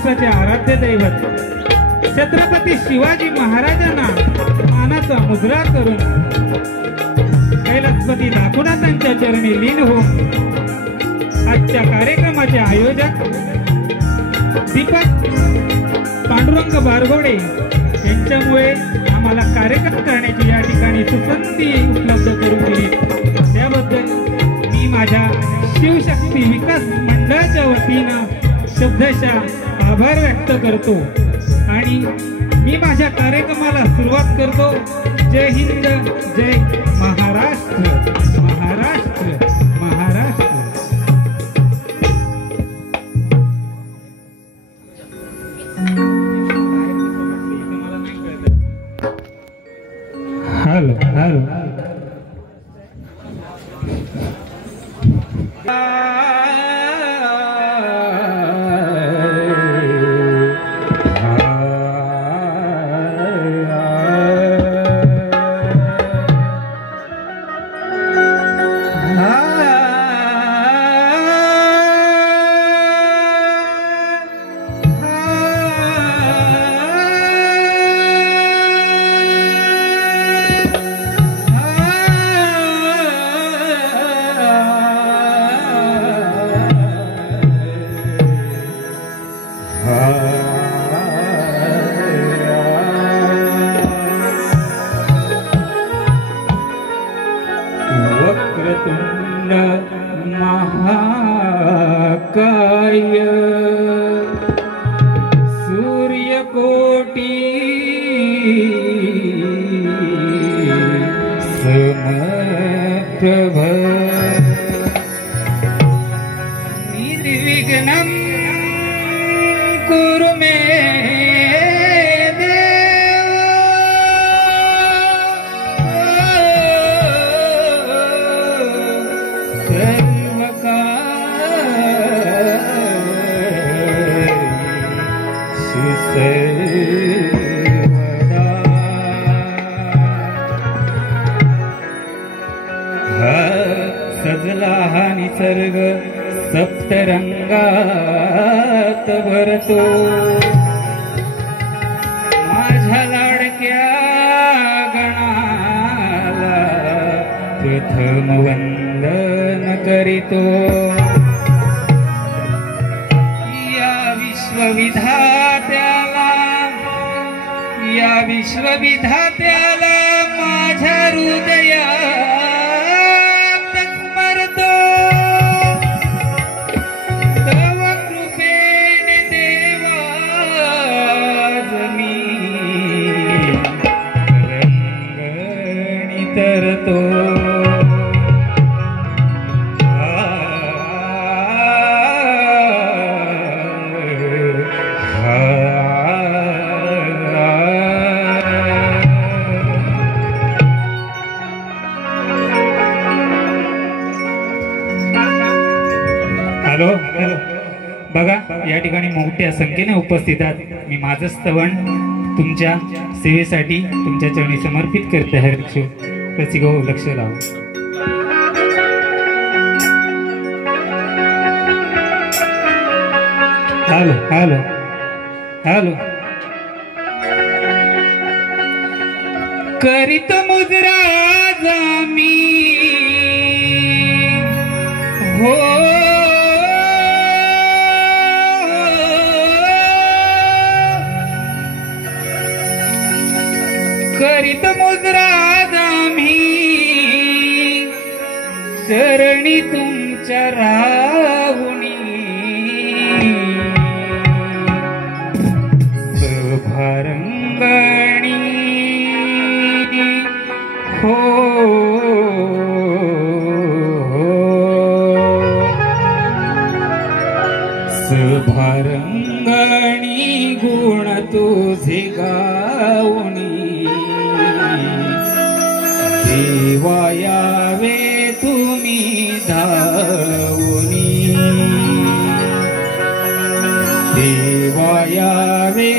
महाराष्ट्राचे आराध्य दैवत छत्रपती शिवाजी महाराजांना मानाचा मुजरा करून कैलासपती नागनाथांच्या चरणी लीन होऊन आजच्या कार्यक्रमाचे आयोजक दीपक पांडुरंग बारगोडे यांच्यामुळे आम्हाला कार्यक्रम करण्याची या ठिकाणी सुसंधी उपलब्ध करून दिली त्याबद्दल मी माझ्या शिवशक्ती विकास मंडळाच्या वतीनं शब्दशः आभार व्यक्त करतो आणि मी माझ्या कार्यक्रमाला सुरुवात करतो। जय हिंद, जय महाराष्ट्र, महाराष्ट्र, महाराष्ट्र। हॅलो हॅलो वक्रतुंड महाकाय सूर्यकोटी समप्रभ निर्विघ्नं कुरु मे सजला हा निसर्ग सप्तरंगात भरतो माझ्या लाडक्या गणाला प्रथम वंदन करीतो या विश्वविधात्याला माझ्या हृदयात स्मरतो तव कृपेने देवा मी रंगणी तरतो हॅलो हॅलो बघा या ठिकाणी मोठ्या संख्येने उपस्थित आहेत मी माझं स्तवन तुमच्या सेवेसाठी तुमच्या चरणी समर्पित करते आहे रसिको लक्ष लावू हॅलो हॅलो हॅलो करीत मुजरा मी हो करीत मुजरा आम्ही चरणी तुमच्या राहुणी सभारंगणी हो सभारंगणी गुण तुझे गाऊणी देवा यावे तुम्ही धावूनी देवा यावे